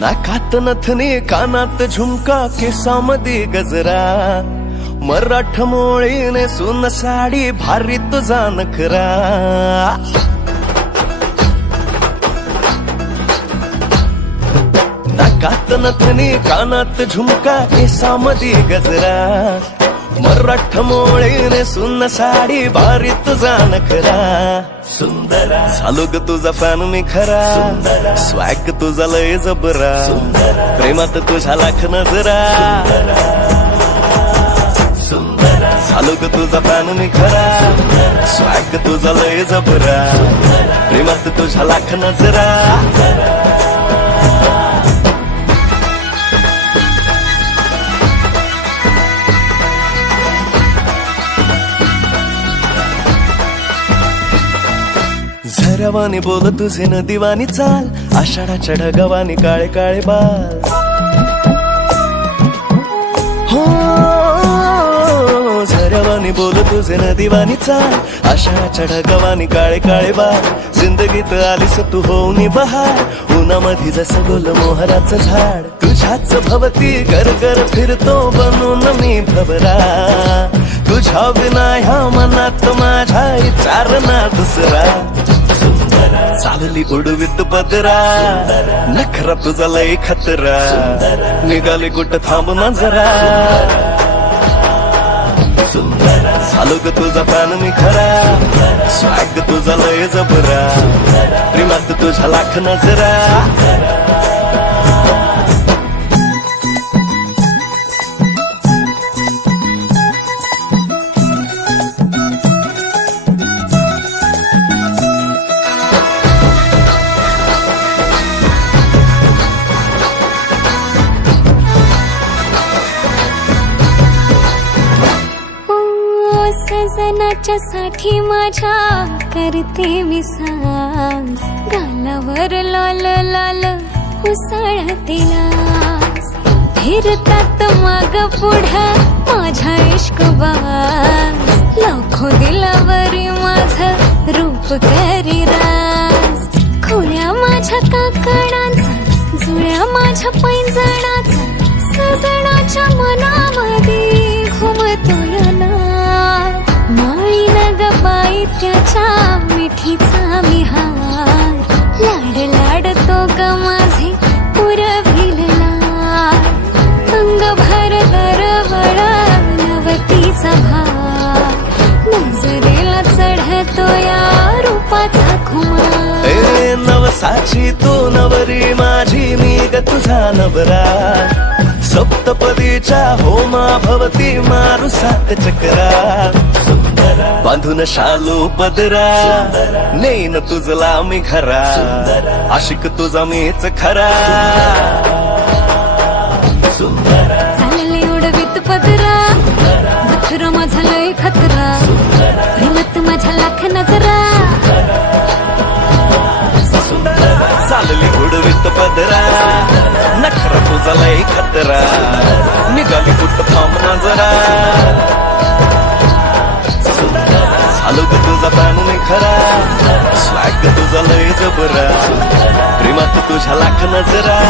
नाकात नथनी कानात झुमका केसामध्ये गजरा मराठमोळीने सुन साडी भारी तुझा नखरा नाकात नथनी कानात झुमका केसामध्ये गजरा मराठमोळीने सुन साडी भारी तुझा नखरा सुंदरा झालो ग तुझा फॅन मी खरा स्वॅग तुझा लय जबरा प्रेमात तुझ्या लाख नजरा झालो ग तुझा फॅन मी खरा स्वॅग तुझा लय जबरा प्रेमात तुझ्या लाख नजरा झरवानी बोल तुझे न दिवानी चाल आषाढाच्या ढगावानी काळे काळे बाल हो झरवानी बोल तुझे न दिवानी चाल आषाढाच्या ढगावानी काळे काळे बाल जिंदगीत आलीस तू होऊनी बहार उन्हामध्ये जसं गोल मोहराचं झाड तुझ्याच भवती घर घर फिरतो बनून मी भवरा तुझ्या विना ह्या मनात माझ्या विचार ना दुसरा चालली उडवीत पदरा नखरा तुझा लय खतरा निघाले कुठं थांब ना जरा झालो ग तुझा फॅन मी खरा स्वॅग तुझा लय जबरा प्रेमात तुझ्या लाख नजरा सजनाच्या साठी माझ्या करते मी सांस गालावर लाल लाल उसळते लास फिरतात माग पुढं माझ्या इश्कबाज लाखो दिलावरी माझं रूप करी राज खोल्या माझ्या काकडांचा जुळ्या माझ्या पैंजणाचा सजनाच्या मनामध्ये घुमतोय ना माळी नग बाई त्याच्या मिठीचा मी हार लाड लाडतो ग माझे पुरविला अंग भर दरवळ नवतीचा भार नजरेला चढतो या रूपाचा खुमार नवसाची तू नवरी माझी मी ग तुझा नवरा सप्तपदीच्या होमा भवती मारू सात चक्रा बांधून शालू पदरा नेन तुझला मी खरा आशिक तुझा मीच खरा चालले उडवीत पदरा नखरा माझा लय खतरा प्रेमात माझ्या लाख नजरा चालली उडवीत पदरा नखरा तुझा लय खतरा निघाली कुठं थांब ना जरा झालो ग तुझा फॅन मी खरा स्वॅग तुझा लय जबरा प्रेमात तुझ्या लाख नजरा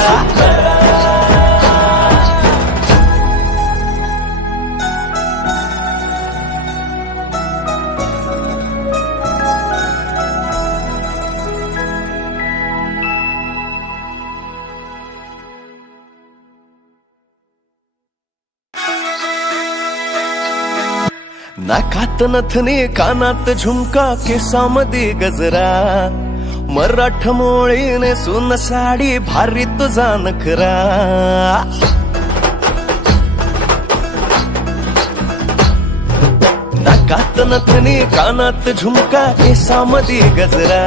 नाकात नथनी कानात झुमका केसामध्ये गजरा मराठमोळीने सुन साडी भारी तुझा नखरा नाकात नथनी कानात झुमका केसामध्ये गजरा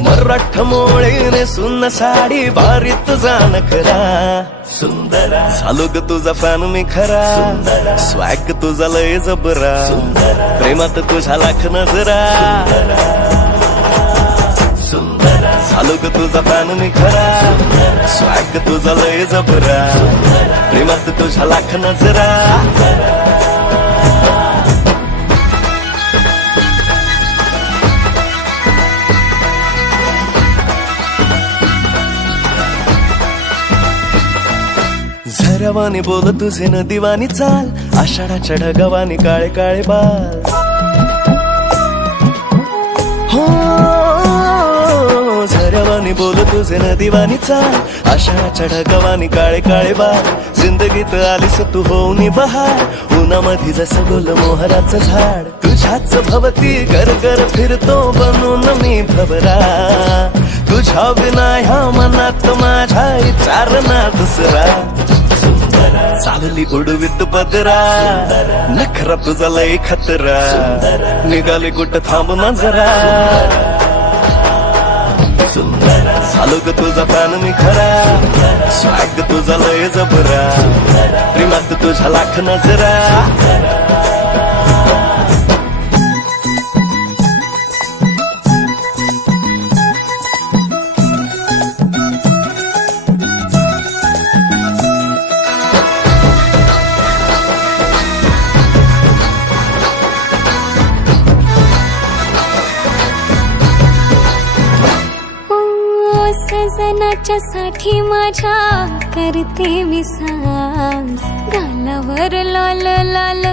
मराठमोळीने सुन साडी भारी तुझा नखरा सुंदरा झालो ग तुझा फॅन मी खरा स्वॅग तुझा लय जबरा प्रेमात तुझ्या लाख नजरा झालो ग तुझा फॅन मी खरा स्वॅग तुझा लय जबरा प्रेमात तुझ्या लाख नजरा झऱ्यावानी बोल तुझे नदीवानी चाल, आषाढाच्या ढगावानी काळे काळे बाल. हो झऱ्यावानी बोल तुझे नदीवानी चाल, आषाढाच्या ढगावानी काळे काळे बाल. जिंदगीत आलीस तू होऊन बहार, उन्हामध्ये जसं गोल मोहराचं झाड. तुझ्याच भवती गरगर फिरतो बनून मी भवरा, तुझ्या विना ह्या मनात माझ्या विचार ना दुसरा. चालली उडवीत पदरा, नखरा तुझा लय खतरा, निघाले कुठं थांब ना जरा. झालो ग तुझा फॅन मी खरा, स्वॅग तुझा लय जबरा, प्रेमात तुझ्या लाख नजरा. सजनाच्या साठी माझ्या करते मी सांस, गालावर लाल लाल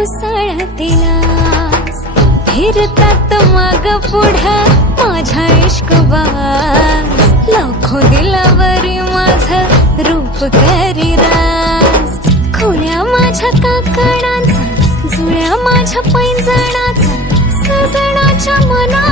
उसळते लास. फिरतात माग पुढं माझ्या इश्क बास, लाखो दिलावरी माझं रूप करी रास. खोल्या माझ्या काकणाचा, जुळ्या माझ्या पैंजणाचा, सजनाच्या मना